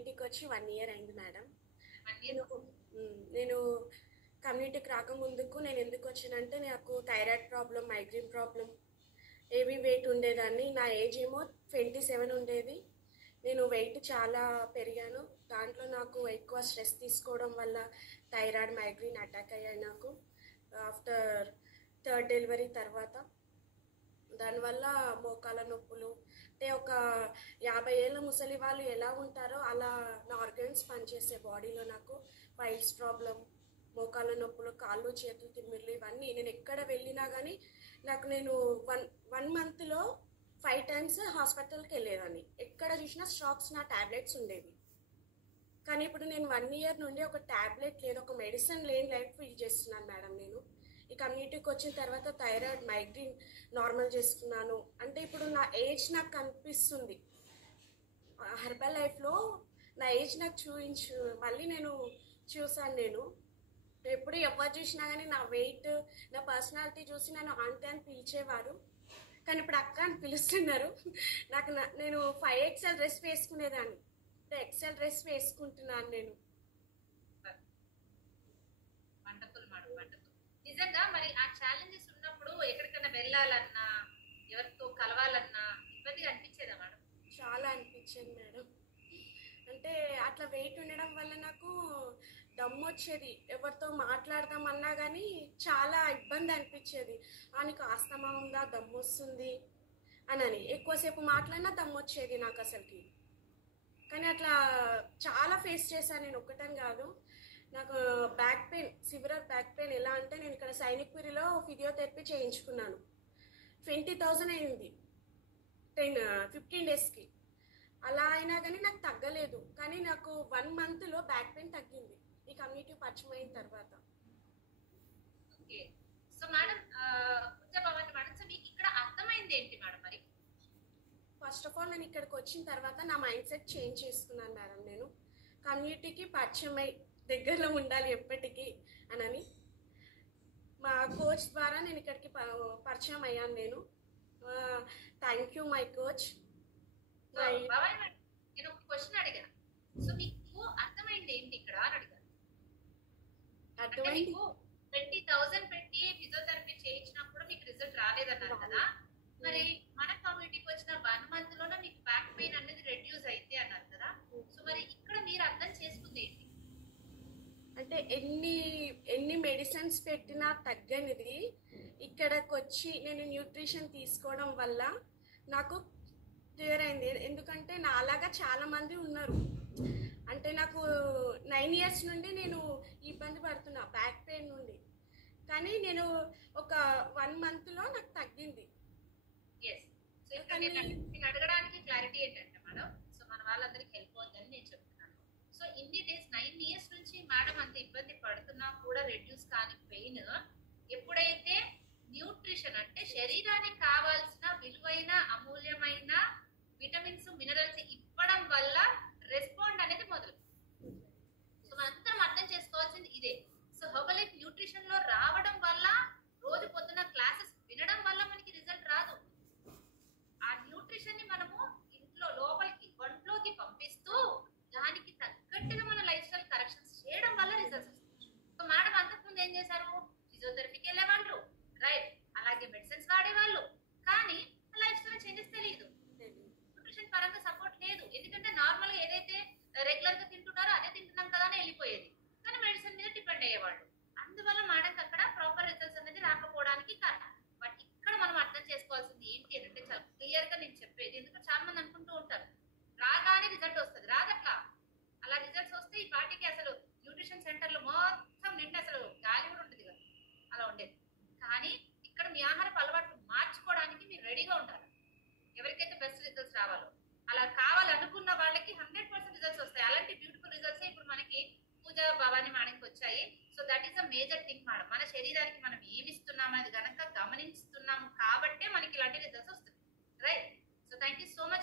ఇంటికొచ్చి 1 ఇయర్ అయింది madam. 1 year. నేను కమ్యూనిటీకి రాకముందుకు నేను ఎందుకు వచ్చానంటే నాకు thyroid problem, migraine problem, heavy weight ఉండేదాన్ని. నా ఏజ్ ఏమో 27 ఉండేది. నేను వెయిట్ చాలా పెరిగాను. దాంట్లో నాకు ఎక్కువ స్ట్రెస్ తీసుకోవడం వల్ల థైరాయిడ్, మైగ్రేన్ అటాక్ అయ్యాయి నాకు ఆఫ్టర్ థర్డ్ డెలివరీ తర్వాత. దానివల్ల మోకాల నొప్పులు, అంటే ఒక 50 ఏళ్ళ ముసలి వాళ్ళు ఎలా ఉంటారో అలా నా ఆర్గన్స్ పనిచేసే బాడీలో. నాకు పైల్స్ ప్రాబ్లం, మోకాల నొప్పులు, కాళ్ళు చేతులు తిమ్మిర్లు, ఇవన్నీ నేను ఎక్కడ వెళ్ళినా కానీ నేను వన్ మంత్లో 5 టైమ్స్ హాస్పిటల్కి వెళ్ళేదాన్ని. ఎక్కడ చూసినా స్టాక్స్ నా ట్యాబ్లెట్స్ ఉండేవి. కానీ ఇప్పుడు నేను 1 ఇయర్ నుండి ఒక ట్యాబ్లెట్ లేదు, ఒక మెడిసిన్ లేని లైఫ్ ఫీల్ చేస్తున్నాను మేడం. నేను ఈ కమ్యూనిటీకి వచ్చిన తర్వాత థైరాయిడ్, మైగ్రేన్ నార్మల్ చేసుకున్నాను. అంటే ఇప్పుడు నా ఏజ్ నాకు కనిపిస్తుంది. హెర్బల్ లైఫ్లో నా ఏజ్ నాకు చూపించు మళ్ళీ నేను చూసాను. నేను ఎప్పుడు ఎవరు చూసినా కానీ నా వెయిట్, నా పర్సనాలిటీ చూసి నన్ను ఆంటీ అని పిలిచేవారు. కానీ ఇప్పుడు అక్క అని పిలుస్తున్నారు. నేను 5XL డ్రెస్ వేసుకునేదాన్ని, XL డ్రెస్ వేసుకుంటున్నాను నేను. Wonderful madam, wonderful. నిజంగా మరి ఆ ఛాలెంజెస్ ఉన్నప్పుడు ఎక్కడికైనా వెళ్ళాలన్నా, ఎవరితో కలవాలన్నా ఇబ్బందిగా అనిపించేదా మేడం? చాలా అనిపించింది మేడం. అంటే అట్లా వెయిట్ ఉండడం వల్ల నాకు దమ్ము వచ్చేది. ఎవరితో మాట్లాడదామన్నా కానీ చాలా ఇబ్బంది అనిపించేది. నీకు ఆస్తమా ఉందా, దమ్ము వస్తుంది అని ఎక్కువసేపు మాట్లాడినా దమ్ము వచ్చేది నాకు అసలుకి. కానీ అట్లా చాలా ఫేస్ చేశాను నేను, ఒక్కటని కాదు. నాకు back pain, severe back pain. ఎలా అంటే నేను ఇక్కడ సైనిక్పురిలో ఫిజియోథెరపీ చేయించుకున్నాను. 20,000 అయింది 15 డేస్కి. అలా అయినా కానీ నాకు తగ్గలేదు. కానీ నాకు 1 మంత్లో బ్యాక్ పెయిన్ తగ్గింది ఈ కమ్యూనిటీ పరిచయం అయిన తర్వాత. Okay. So madam, madam, so మీకు ఇక్కడ అర్థమైంది ఏంటి మేడం? మరి ఫస్ట్ ఆఫ్ ఆల్ నేను ఇక్కడికి వచ్చిన తర్వాత నా మైండ్ సెట్ చేంజ్ చేసుకున్నాను మేడం. నేను కమ్యూనిటీకి పరిచయం అయి దగ్గరలో ఉండాలి ఎప్పటికీ అని మా కోచ్ ద్వారా నేను ఇక్కడికి పరిచయం అయ్యాను. నేను థ్యాంక్ యూ మై కోచ్. నేను ఒక క్వశ్చన్ అడిగా, సో మీకు అర్థమైంది ఏంటి ఇక్కడ అని అడిగాను. అర్థమైంది. 20,000 పెట్టి ఫిజియోథెరపీ చేయించినప్పుడు మీకు రిజల్ట్ రాలేదన్నారు కదా, మరి మన కమ్యూనిటీకి వచ్చిన 1 మంత్ లోనే మీకు బ్యాక్ పెయిన్ అనేది రెడ్యూస్ అయితే అన్నారు కదా. సో మరి ఇక్కడ మీరు అర్థం చేసుకుంది ఏంటి? అంటే ఎన్ని మెడిసిన్స్ పెట్టినా తగ్గనిది ఇక్కడికి వచ్చి నేను న్యూట్రిషన్ తీసుకోవడం వల్ల నాకు క్లియర్ అయింది. ఎందుకంటే నా అలాగా చాలా మంది ఉన్నారు. అంటే నాకు 9 ఇయర్స్ నుండి నేను ఇబ్బంది పడుతున్నా బ్యాక్ పెయిన్ నుండి. కానీ నేను ఒక 1 మంత్లో నాకు తగ్గింది. సో ఇక్కడ నేను అడగడానికి క్లారిటీ ఏంటంటే మేడం, సో మన వాళ్ళందరికీ హెల్ప్ అవుతుందని నేను చెప్తున్నాను. సో ఇన్ని డేస్ 9 ఇయర్స్ నుంచి మేడం అంత ఇబ్బంది పడుతున్నా కూడా రెడ్యూస్ కాని పెయిన్ ఎప్పుడైతే న్యూట్రిషన్, అంటే శరీరానికి కావాల్సిన విలువైన అమూల్యమైన విటమిన్స్, మినరల్స్ ఇవ్వడం వల్ల రెస్పాండ్ అనేది మొదలు. సో మనందరం అర్థం చేసుకోవాల్సింది ఇదే. సో హెర్బల్ లైఫ్ న్యూట్రిషన్ లో రావడం వల్ల, రోజు పొద్దున క్లాసెస్ వినడం వల్ల మనకి రిజల్ట్ రాదు. ఆ న్యూట్రిషన్ ని మనము ఇంట్లో లోపలికి ఒంట్లోకి పంపిస్తూ దానికి తగ్గట్టుగా మన లైఫ్ స్టైల్ కరెక్షన్స్ చేయడం వల్ల రిజల్ట్స్ వస్తాయి. సో మేడం అంతకుముందు ఏం చేశారు? ఫిజియోథెరపీకి వెళ్ళేవాళ్ళు, రైట్, అలాగే మెడిసిన్స్ వాడేవాళ్ళు, కానీ లైఫ్ స్టైల్ చేంజెస్ తెలియదు. న్యూట్రిషన్ పరంగా సపోర్ట్ లేదు. ఎందుకంటే నార్మల్ గా ఏదైతే రెగ్యులర్ గా తింటున్నారో అదే తింటున్నాం కదా అని వెళ్ళిపోయేది. కానీ మెడిసిన్ మీద డిపెండ్ అయ్యేవాళ్ళు. అందువల్ల మేడంకి అక్కడ ప్రాపర్ రిజల్ట్స్ అనేది రాకపోవడానికి కారణం. బట్ ఇక్కడ మనం అర్థం చేసుకోవాల్సింది ఏంటి అంటే చాలా క్లియర్ గా నేను చెప్పేది. ఎందుకంటే చాలా మంది అనుకుంటూ ఉంటారు రాగానే రిజల్ట్ వస్తుంది. రాదట్లా. అలా రిజల్ట్స్ వస్తే ఈ పార్టీకి అసలు న్యూట్రిషన్ సెంటర్లో మొత్తం నిండి అసలు గాలి కూడా ఉంటుంది కదా, అలా ఉండేది. కానీ ఇక్కడ మీ ఆహారపు అలవాట్లు మార్చుకోవడానికి మీరు రెడీగా ఉండాలి. ఎవరికైతే బెస్ట్ రిజల్ట్స్ రావాలో, అలా కావాలనుకున్న వాళ్ళకి 100% రిజల్ట్స్ వస్తాయి. అలాంటి బ్యూటిఫుల్ రిజల్ట్స్ ఇప్పుడు మనకి పూజ భవాని మేడంకి వచ్చాయి. So that is a major thing madam. మన శరీరానికి మనం ఏమిస్తున్నాం అది గనక గమనిస్తున్నాము కాబట్టే మనకి ఇలాంటి రిజల్ట్స్ వస్తాయి, right? So thank you so much.